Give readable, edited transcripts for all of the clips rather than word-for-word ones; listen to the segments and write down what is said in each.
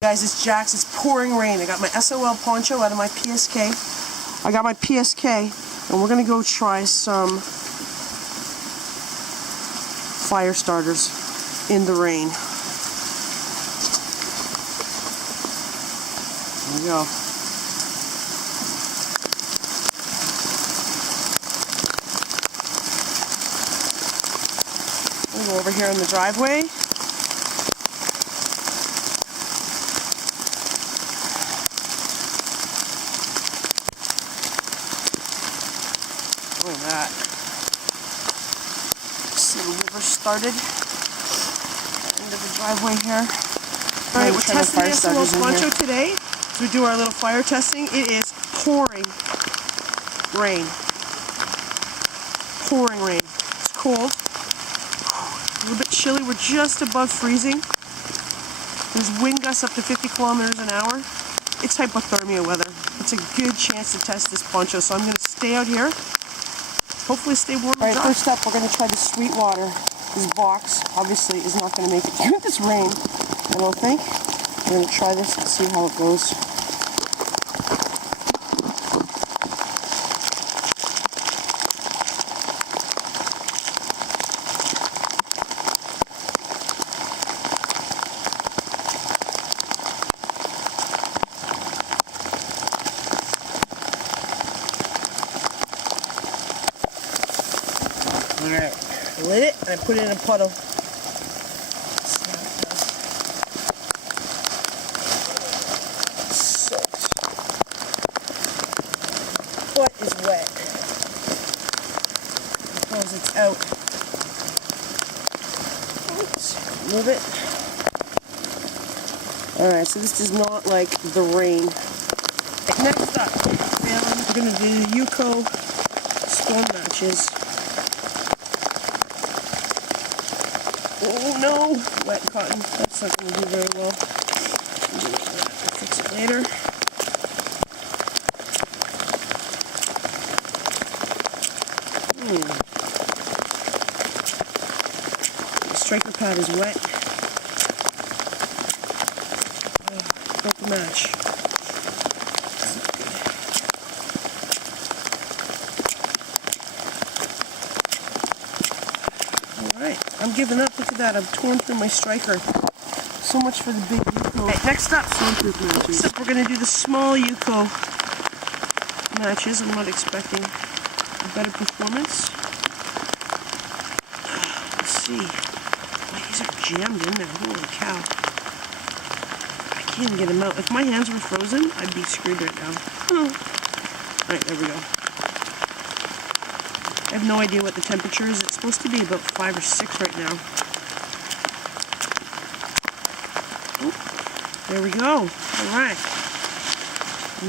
Guys, it's Jax. It's pouring rain. I got my SOL Poncho out of my PSK. I got my PSK, and we're going to go try some fire starters in the rain. There we go. We'll go over here in the driveway. Look at that. See the river started. End of the driveway here. Alright, we're testing the SOL Poncho today. So we do our little fire testing. It is pouring rain. Pouring rain. It's cold. A little bit chilly. We're just above freezing. There's wind gusts up to 50 kilometers an hour. It's hypothermia weather. It's a good chance to test this poncho. So I'm going to stay out here. Hopefully stay warm and dry. Alright, first up we're going to try the sweet water. This box obviously is not going to make it through this rain, I don't think. We're going to try this and see how it goes. Alright, I lit it and I put it in a puddle. Soaked. Butt is wet. Suppose it's out. Oops, move it. Alright, so this is not like the rain. Next up, we're going to do Yuko stone matches. Oh no! Wet cotton. That's not going to do very well. I'll fix it later. The striker pad is wet. Broke the match. Alright, I'm giving up. Look at that. I've torn through my striker. So much for the big Yuko. Right, next up, we're going to do the small Yuko matches. I'm not expecting a better performance. Let's see. Oh, these are jammed in there. Holy cow. I can't even get them out. If my hands were frozen, I'd be screwed right now. Alright, there we go. I have no idea what the temperature is. It's supposed to be about 5 or 6 right now. Oh, there we go. Alright.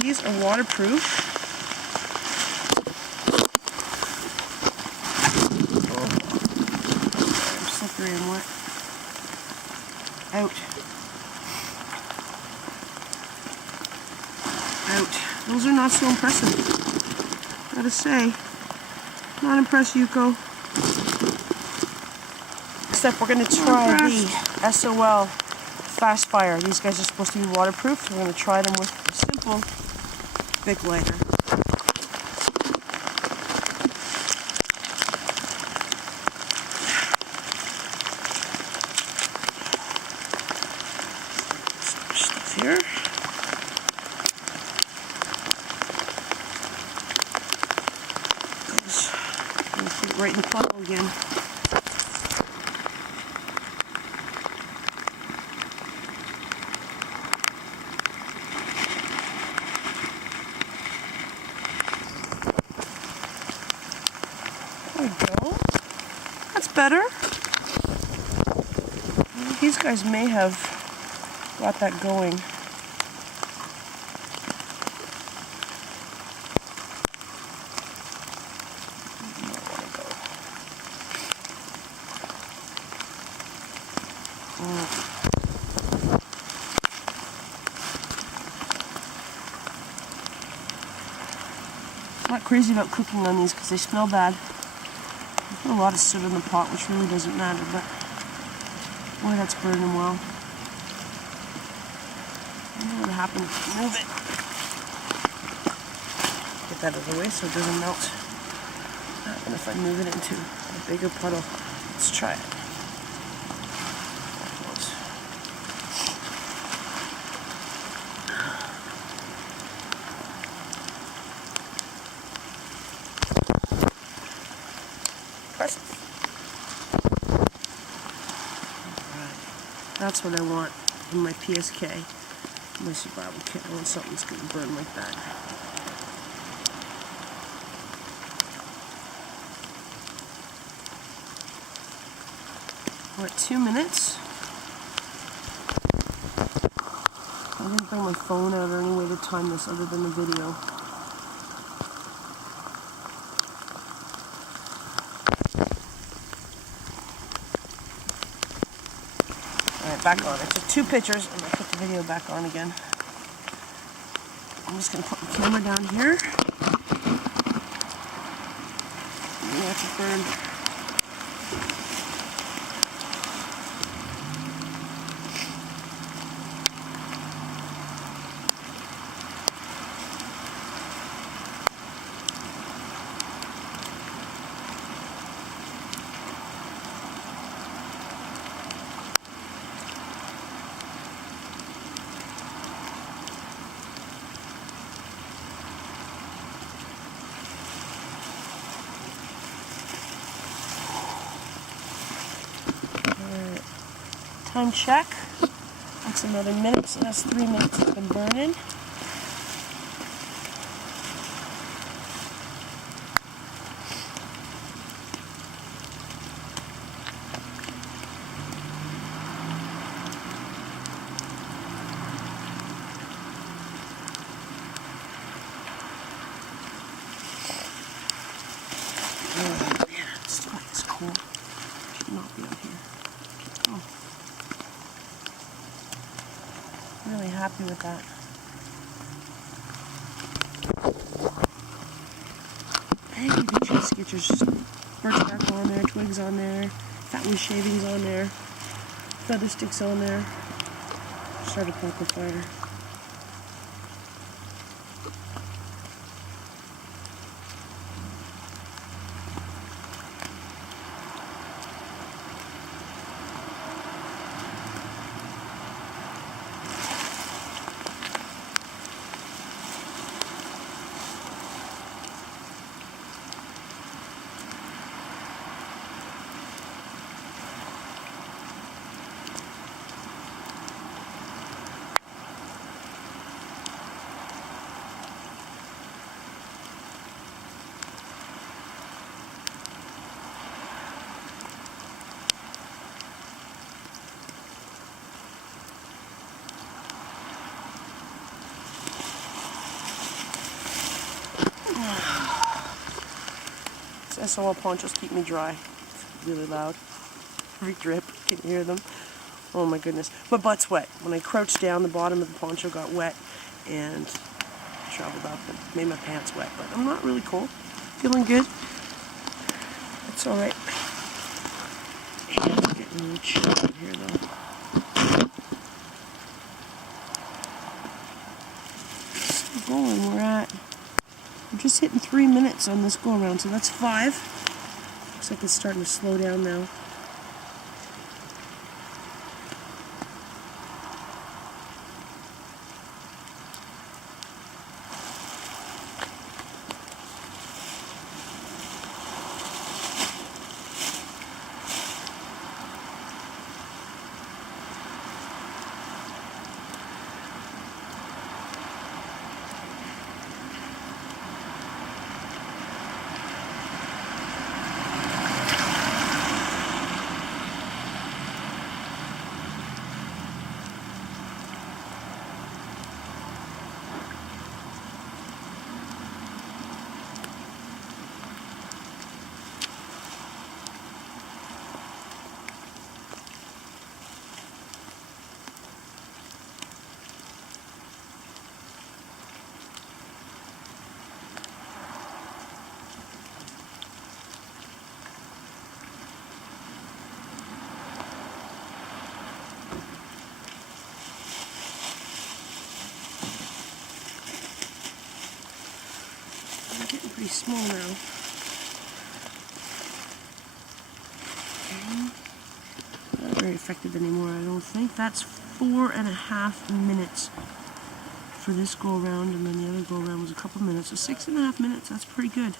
These are waterproof. Oh. I'm slippery and wet. Out. Out. Those are not so impressive. Gotta say. Not impressed, Yuko. Next up, we're going to try the SOL Fast Fire. These guys are supposed to be waterproof, so we're going to try them with a simple Bic lighter. Some stuff here. Put it right in the puddle again. There we go. That's better. These guys may have got that going. I'm not crazy about cooking on these because they smell bad. There's a lot of soot in the pot, which really doesn't matter, but boy, that's burning well. know what happened. Move it. Get that out of the way so it doesn't melt. What happens if I move it into a bigger puddle? Let's try it. That's what I want in my PSK, my survival kit. I want something that's going to burn like that. We're at 2 minutes. I didn't bring my phone out or any way to time this other than the video. Alright, back on. I took 2 pictures. I'm going to put the video back on again. I'm just going to put the camera down here. And watch it burn. Time check. That's another minute, so that's 3 minutes it's been burning. Oh man, this light is cool. Should not be out here. Oh. Really happy with that. Hey, you just get your birch bark on there, twigs on there, fatwood shavings on there, feather sticks on there. Start a proper fire. SOL ponchos keep me dry. It's really loud. Every drip, you can hear them. Oh my goodness. My butt's wet. When I crouched down, the bottom of the poncho got wet and traveled up and made my pants wet. But I'm not really cold. Feeling good. It's alright. It's getting really chilly in here though. Still going, we're at. I'm just hitting 3 minutes on this go around, so that's 5. Looks like it's starting to slow down now. pretty small now. Not very effective anymore, I don't think. That's 4.5 minutes for this go around, and then the other go around was a couple minutes. So 6.5 minutes, that's pretty good.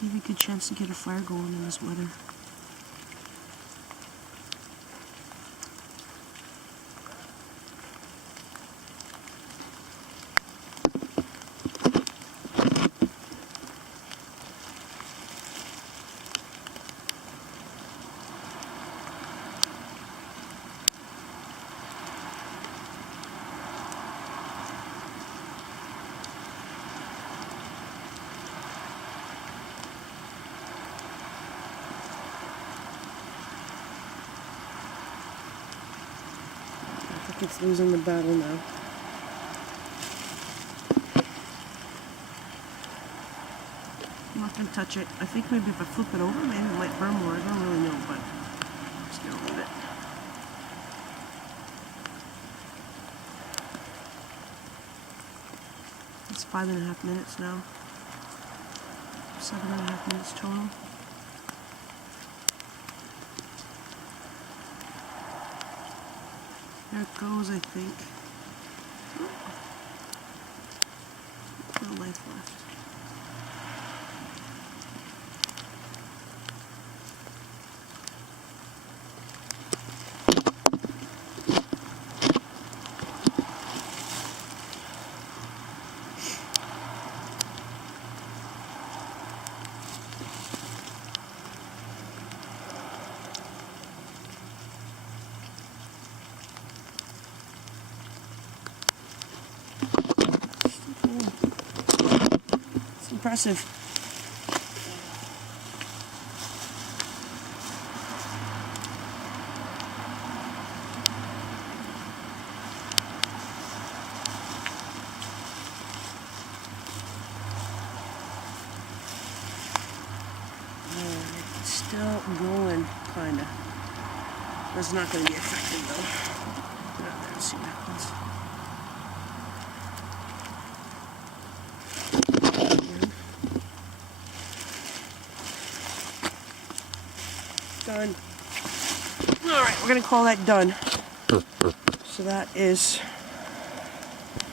Give you a good chance to get a fire going in this weather. I think it's losing the battle now. I'm not going to touch it. I think maybe if I flip it over, maybe it might burn more. I don't really know, but I'm just going to leave it. It's 5.5 minutes now. 7.5 minutes total. There it goes, I think. No life left. It's impressive. It's still going, kinda. That's not going to be effective though. Get out there and see what happens. Done. Alright, we're going to call that done. So that is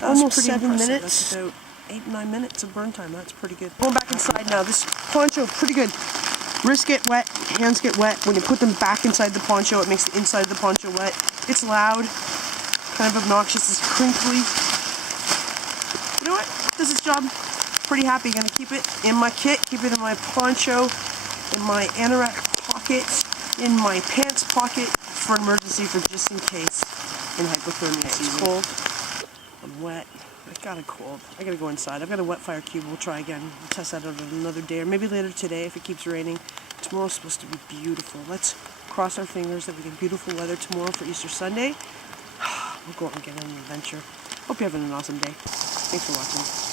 almost 7 minutes. That's about 8-9 minutes of burn time. That's pretty good. Going back inside now. This poncho, pretty good. Wrists get wet, hands get wet. When you put them back inside the poncho, it makes the inside of the poncho wet. It's loud, kind of obnoxious, it's crinkly. You know what? Does its job. Pretty happy. Gonna keep it in my kit, keep it in my poncho, in my anorak pocket, in my pants pocket for an emergency, for just in case in hypothermia season. It's cold. I'm wet. I got a cold. I gotta go inside. I've got a wet fire cube. We'll try again. We'll test that out another day, or maybe later today if it keeps raining. Tomorrow's supposed to be beautiful. Let's cross our fingers that we get beautiful weather tomorrow for Easter Sunday. We'll go out and get on an adventure. Hope you're having an awesome day. Thanks for watching.